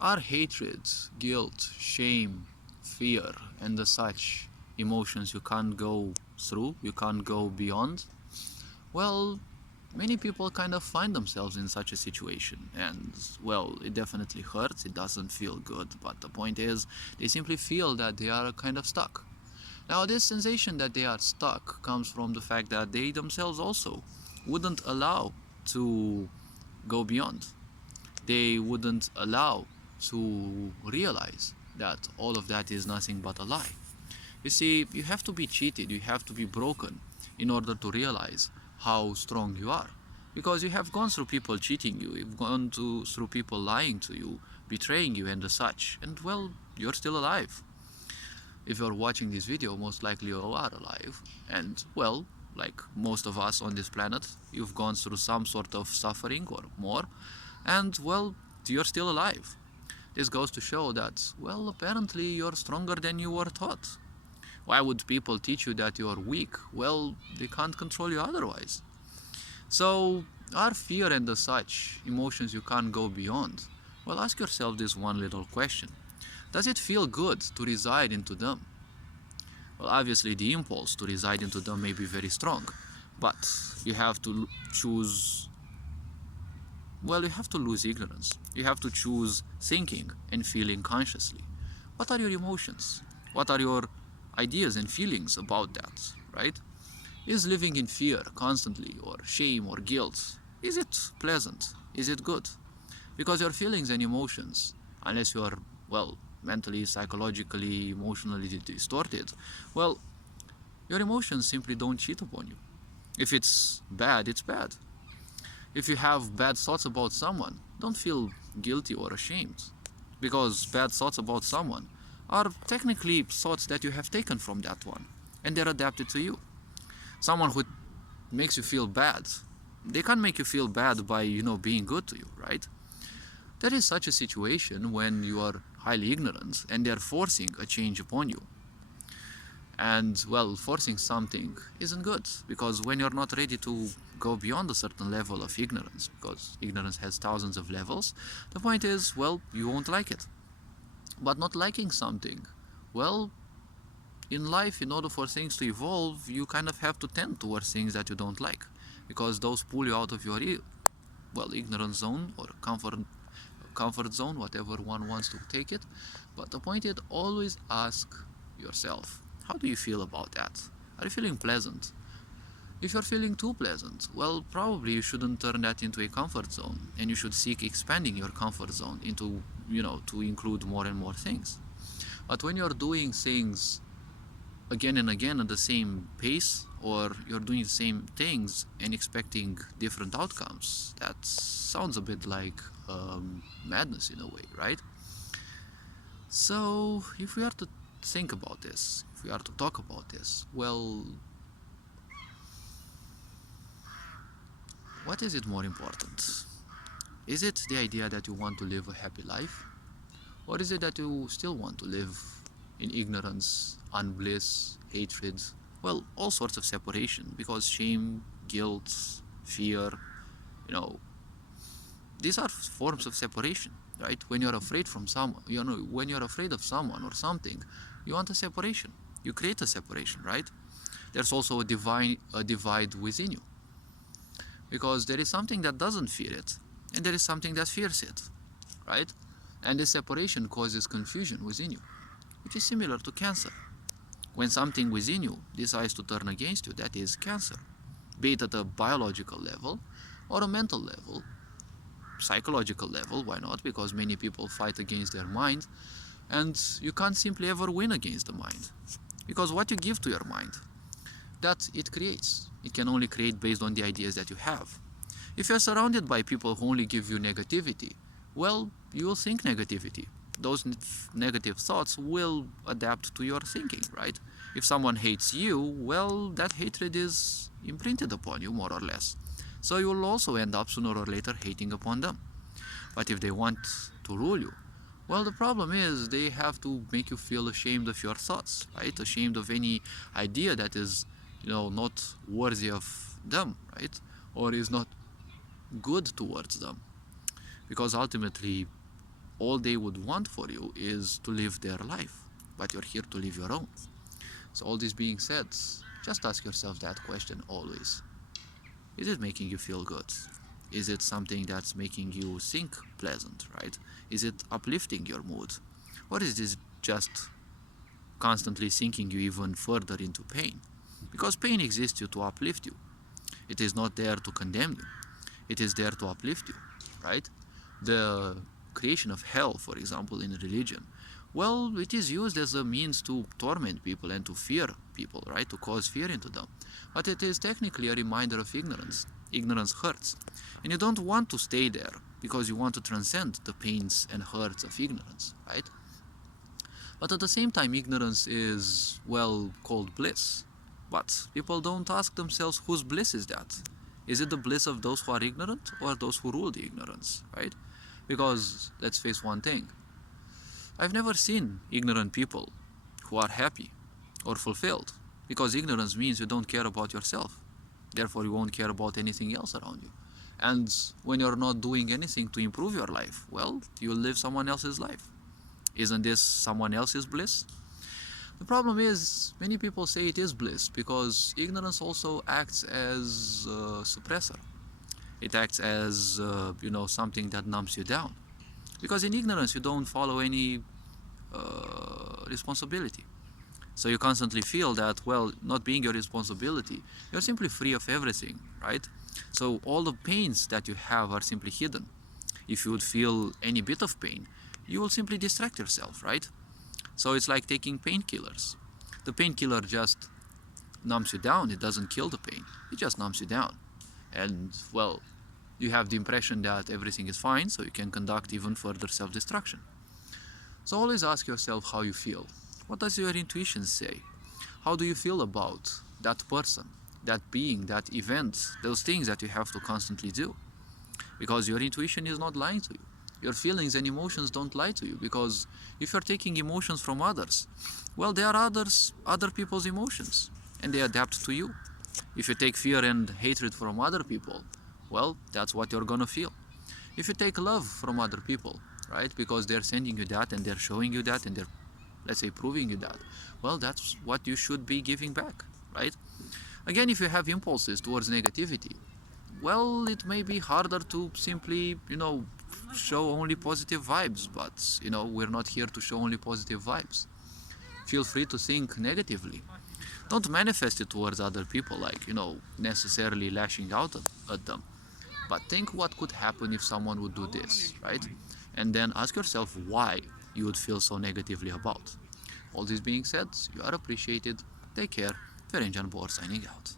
Are hatred, guilt, shame, fear, and the such emotions you can't go through, you can't go beyond? Well, many people kind of find themselves in such a situation, and well, it definitely hurts, it doesn't feel good, but the point is, they simply feel that they are kind of stuck. Now, this sensation that they are stuck comes from the fact that they themselves also wouldn't allow to go beyond. They wouldn't allow to realize that all of that is nothing but a lie. You see, you have to be cheated, you have to be broken in order to realize how strong you are. Because you have gone through people cheating you, you've gone through people lying to you, betraying you and the such, and well, you're still alive. If you're watching this video, most likely you are alive, and well, like most of us on this planet, you've gone through some sort of suffering or more, and well, you're still alive. This goes to show that, well, apparently you're stronger than you were taught. Why would people teach you that you're weak? Well, they can't control you otherwise. So, are fear and the such emotions you can't go beyond? Well, ask yourself this one little question. Does it feel good to reside into them? Well, obviously the impulse to reside into them may be very strong, but you have to choose, well, you have to lose ignorance. You have to choose thinking and feeling consciously. What are your emotions? What are your ideas and feelings about that, right? Is living in fear constantly, or shame or guilt, is it pleasant? Is it good? Because your feelings and emotions, unless you are, well, mentally, psychologically, emotionally distorted, well, your emotions simply don't cheat upon you. If it's bad, it's bad. If you have bad thoughts about someone, don't feel guilty or ashamed, because bad thoughts about someone are technically thoughts that you have taken from that one, and they're adapted to you. Someone who makes you feel bad, they can't make you feel bad by, being good to you, right? There is such a situation when you are highly ignorant and they're forcing a change upon you. And well, forcing something isn't good, because when you're not ready to go beyond a certain level of ignorance, because ignorance has thousands of levels, the point is, well, you won't like it. But not liking something, well, in life, in order for things to evolve, you kind of have to tend towards things that you don't like, because those pull you out of your ignorance zone or comfort zone, whatever one wants to take it. But the point is, always ask yourself, how do you feel about that? Are you feeling pleasant? If you're feeling too pleasant, well, probably you shouldn't turn that into a comfort zone, and you should seek expanding your comfort zone into, to include more and more things. But when you're doing things again and again at the same pace, or you're doing the same things and expecting different outcomes, that sounds a bit like madness in a way, right? So if we are to think about this, if we are to talk about this, well, what is it more important? Is it the idea that you want to live a happy life? Or is it that you still want to live in ignorance, unbliss, hatred, well, all sorts of separation? Because shame, guilt, fear, these are forms of separation, right? When you're afraid from someone, when you're afraid of someone or something, you want a separation. You create a separation, right? There's also a divide within you, because there is something that doesn't fear it, and there is something that fears it, right? And this separation causes confusion within you, which is similar to cancer. When something within you decides to turn against you, that is cancer, be it at a biological level or a mental level, psychological level. Why not? Because many people fight against their mind, and you can't simply ever win against the mind, because what you give to your mind, that it creates. It can only create based on the ideas that you have. If you're surrounded by people who only give you negativity, well, you will think negativity. Those negative thoughts will adapt to your thinking, right? If someone hates you, well, that hatred is imprinted upon you, more or less. So you will also end up sooner or later hating upon them. But if they want to rule you, well, the problem is they have to make you feel ashamed of your thoughts, right? Ashamed of any idea that is, not worthy of them, right? Or is not good towards them. Because ultimately, all they would want for you is to live their life, but you're here to live your own. So all this being said, just ask yourself that question always. Is it making you feel good? Is it something that's making you think pleasant, right? Is it uplifting your mood? Or is this just constantly sinking you even further into pain? Because pain exists to uplift you. It is not there to condemn you. It is there to uplift you, right? The creation of hell, for example, in religion, well, it is used as a means to torment people and to fear people, right? To cause fear into them. But it is technically a reminder of ignorance. Ignorance hurts. And you don't want to stay there because you want to transcend the pains and hurts of ignorance, right? But at the same time, ignorance is, well, called bliss. But people don't ask themselves whose bliss is that? Is it the bliss of those who are ignorant or those who rule the ignorance, right? Because let's face one thing. I've never seen ignorant people who are happy or fulfilled, because ignorance means you don't care about yourself. Therefore, you won't care about anything else around you. And when you're not doing anything to improve your life, well, you'll live someone else's life. Isn't this someone else's bliss? The problem is, many people say it is bliss because ignorance also acts as a suppressor. It acts as, something that numbs you down. Because in ignorance, you don't follow any responsibility. So you constantly feel that, well, not being your responsibility, you're simply free of everything, right? So all the pains that you have are simply hidden. If you would feel any bit of pain, you will simply distract yourself, right? So it's like taking painkillers. The painkiller just numbs you down. It doesn't kill the pain. It just numbs you down. And, well, you have the impression that everything is fine, so you can conduct even further self-destruction. So always ask yourself how you feel. What does your intuition say? How do you feel about that person, that being, that event, those things that you have to constantly do? Because your intuition is not lying to you. Your feelings and emotions don't lie to you, because if you're taking emotions from others, well, they are other people's emotions, and they adapt to you. If you take fear and hatred from other people, well, that's what you're gonna feel. If you take love from other people, right, because they're sending you that and they're showing you that and they're, let's say, proving you that, well, that's what you should be giving back, right? Again, if you have impulses towards negativity, well, it may be harder to simply, show only positive vibes, but, we're not here to show only positive vibes. Feel free to think negatively. Don't manifest it towards other people like, necessarily lashing out at them. But think what could happen if someone would do this, right? And then ask yourself why you would feel so negatively about. All this being said, you are appreciated. Take care. Ferenc Bor signing out.